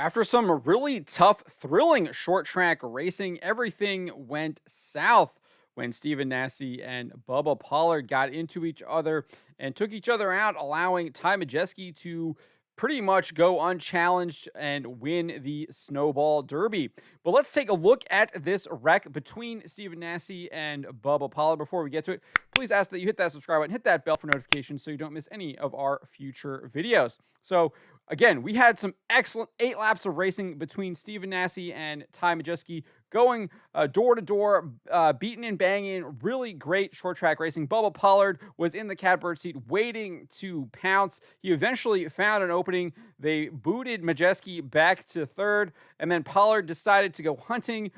After some really tough, thrilling short track racing, everything went south when Stephen Nasse and Bubba Pollard got into each other and took each other out, allowing Ty Majeski to pretty much go unchallenged and win the Snowball Derby. But let's take a look at this wreck between Stephen Nasse and Bubba Pollard. Before we get to it, please ask that you hit that subscribe button, hit that bell for notifications so you don't miss any of our future videos. So again, we had some excellent 8 laps of racing between Stephen Nasse and Ty Majeski, going door to door, beating and banging, really great short track racing. Bubba Pollard was in the catbird seat waiting to pounce. He eventually found an opening. They booted Majeski back to third, and then Pollard decided to go hunting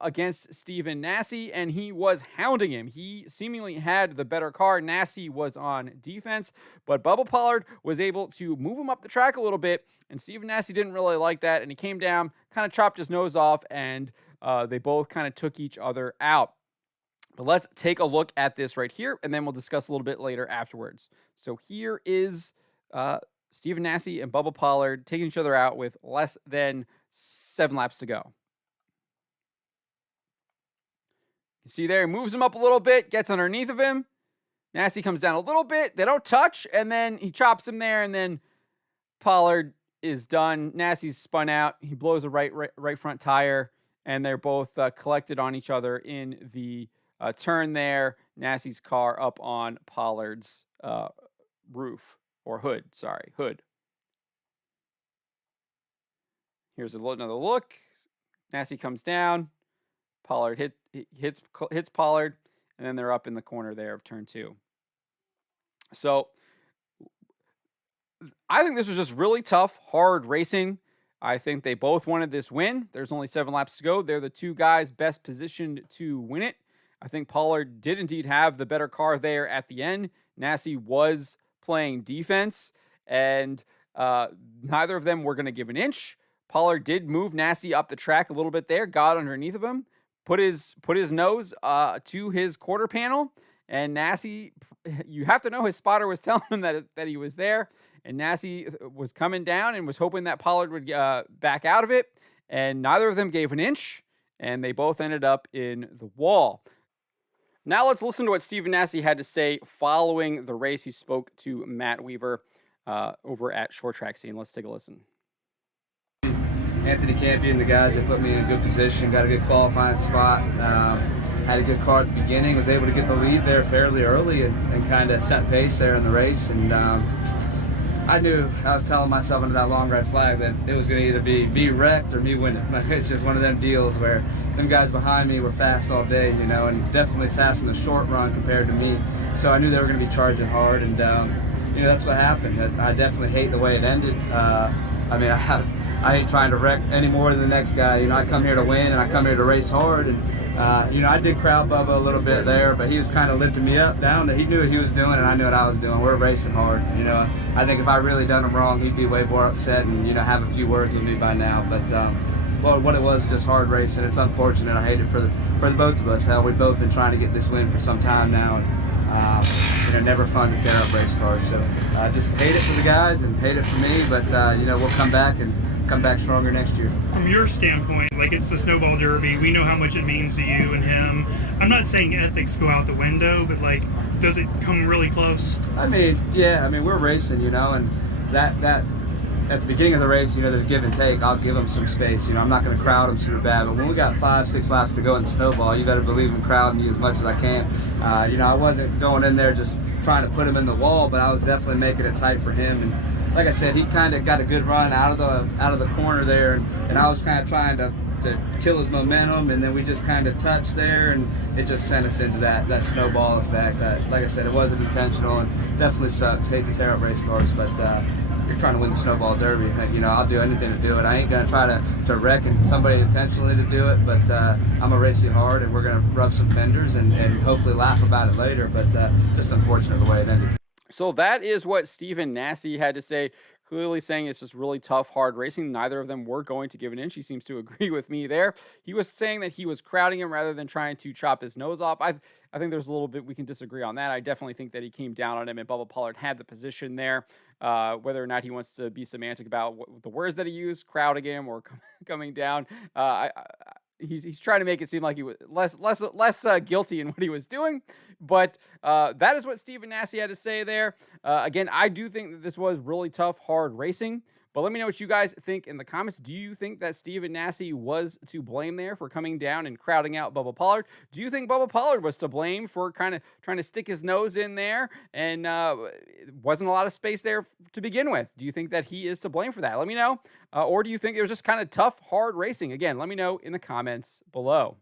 against Stephen Nasse, and he was hounding him. He seemingly had the better car. Nasse was on defense, but Bubba Pollard was able to move him up the track a little bit, and Stephen Nasse didn't really like that, and he came down, kind of chopped his nose off, and they both kind of took each other out. But let's take a look at this right here, and then we'll discuss a little bit later afterwards. So here is Stephen Nasse and Bubba Pollard taking each other out with less than 7 laps to go. You see there, he moves him up a little bit, gets underneath of him. Nasse comes down a little bit. They don't touch, and then he chops him there, and then Pollard is done. Nasse's spun out. He blows a right front tire, and they're both collected on each other in the turn there. Nasse's car up on Pollard's roof, or hood. Sorry, hood. Here's another look. Nasse comes down. Pollard hits Pollard, and then they're up in the corner there of turn 2. So I think this was just really tough, hard racing. I think they both wanted this win. There's only 7 laps to go. They're the two guys best positioned to win it. I think Pollard did indeed have the better car there at the end. Nasse was playing defense, and neither of them were going to give an inch. Pollard did move Nasse up the track a little bit there, got underneath of him, put his nose to his quarter panel, and Nasse, you have to know his spotter was telling him that he was there, and Nasse was coming down and was hoping that Pollard would back out of it, and neither of them gave an inch, and they both ended up in the wall. Now let's listen to what Stephen Nasse had to say following the race. He spoke to Matt Weaver over at Short Track Scene. Let's take a listen. Anthony Campy and the guys that put me in a good position, got a good qualifying spot, had a good car at the beginning, was able to get the lead there fairly early and kind of set pace there in the race. And I knew, I was telling myself under that long red flag that it was going to either be me wrecked or me winning. It's just one of them deals where them guys behind me were fast all day, you know, and definitely fast in the short run compared to me. So I knew they were going to be charging hard, and you know, that's what happened. I definitely hate the way it ended. I mean, I ain't trying to wreck any more than the next guy. You know, I come here to win, and I come here to race hard. And, you know, I did crowd Bubba a little bit there, but he was kind of lifting me up, down. He knew what he was doing, and I knew what I was doing. We're racing hard. You know, I think if I really done him wrong, he'd be way more upset and, you know, have a few words with me by now. But, well, what it was just hard racing. It's unfortunate. I hate it for the both of us. Hell, we've both been trying to get this win for some time now. And, you know, never fun to tear up race cars. So just hate it for the guys and hate it for me. But, you know, we'll come back stronger next year. From your standpoint, like, it's the Snowball Derby, we know how much it means to you and him. I'm not saying ethics go out the window, but, like, does it come really close? I mean, yeah, I mean, we're racing, you know, and that at the beginning of the race, you know, there's give and take. I'll give them some space, you know, I'm not going to crowd them super bad, but when we got 5-6 laps to go in the Snowball, you better believe I'm crowding you as much as I can. You know, I wasn't going in there just trying to put him in the wall, but I was definitely making it tight for him. And like I said, he kind of got a good run out of the corner there, and I was kind of trying to kill his momentum, and then we just kind of touched there, and it just sent us into that snowball effect. Like I said, it wasn't intentional, and definitely sucks. Hate to tear up race cars, but you're trying to win the Snowball Derby. You know, I'll do anything to do it. I ain't gonna try to wreck somebody intentionally to do it, but I'm gonna race you hard, and we're gonna rub some fenders and hopefully laugh about it later. But just unfortunate the way it ended. So that is what Stephen Nasse had to say, clearly saying it's just really tough, hard racing. Neither of them were going to give an inch. He seems to agree with me there. He was saying that he was crowding him rather than trying to chop his nose off. I think there's a little bit we can disagree on that. I definitely think that he came down on him, and Bubba Pollard had the position there. whether or not he wants to be semantic about the words that he used, crowding him or coming down. He's trying to make it seem like he was less guilty in what he was doing, but that is what Stephen Nasse had to say there. Again, I do think that this was really tough, hard racing. But let me know what you guys think in the comments. Do you think that Stephen Nasse was to blame there for coming down and crowding out Bubba Pollard? Do you think Bubba Pollard was to blame for kind of trying to stick his nose in there and wasn't a lot of space there to begin with? Do you think that he is to blame for that? Let me know. Or do you think it was just kind of tough, hard racing? Again, let me know in the comments below.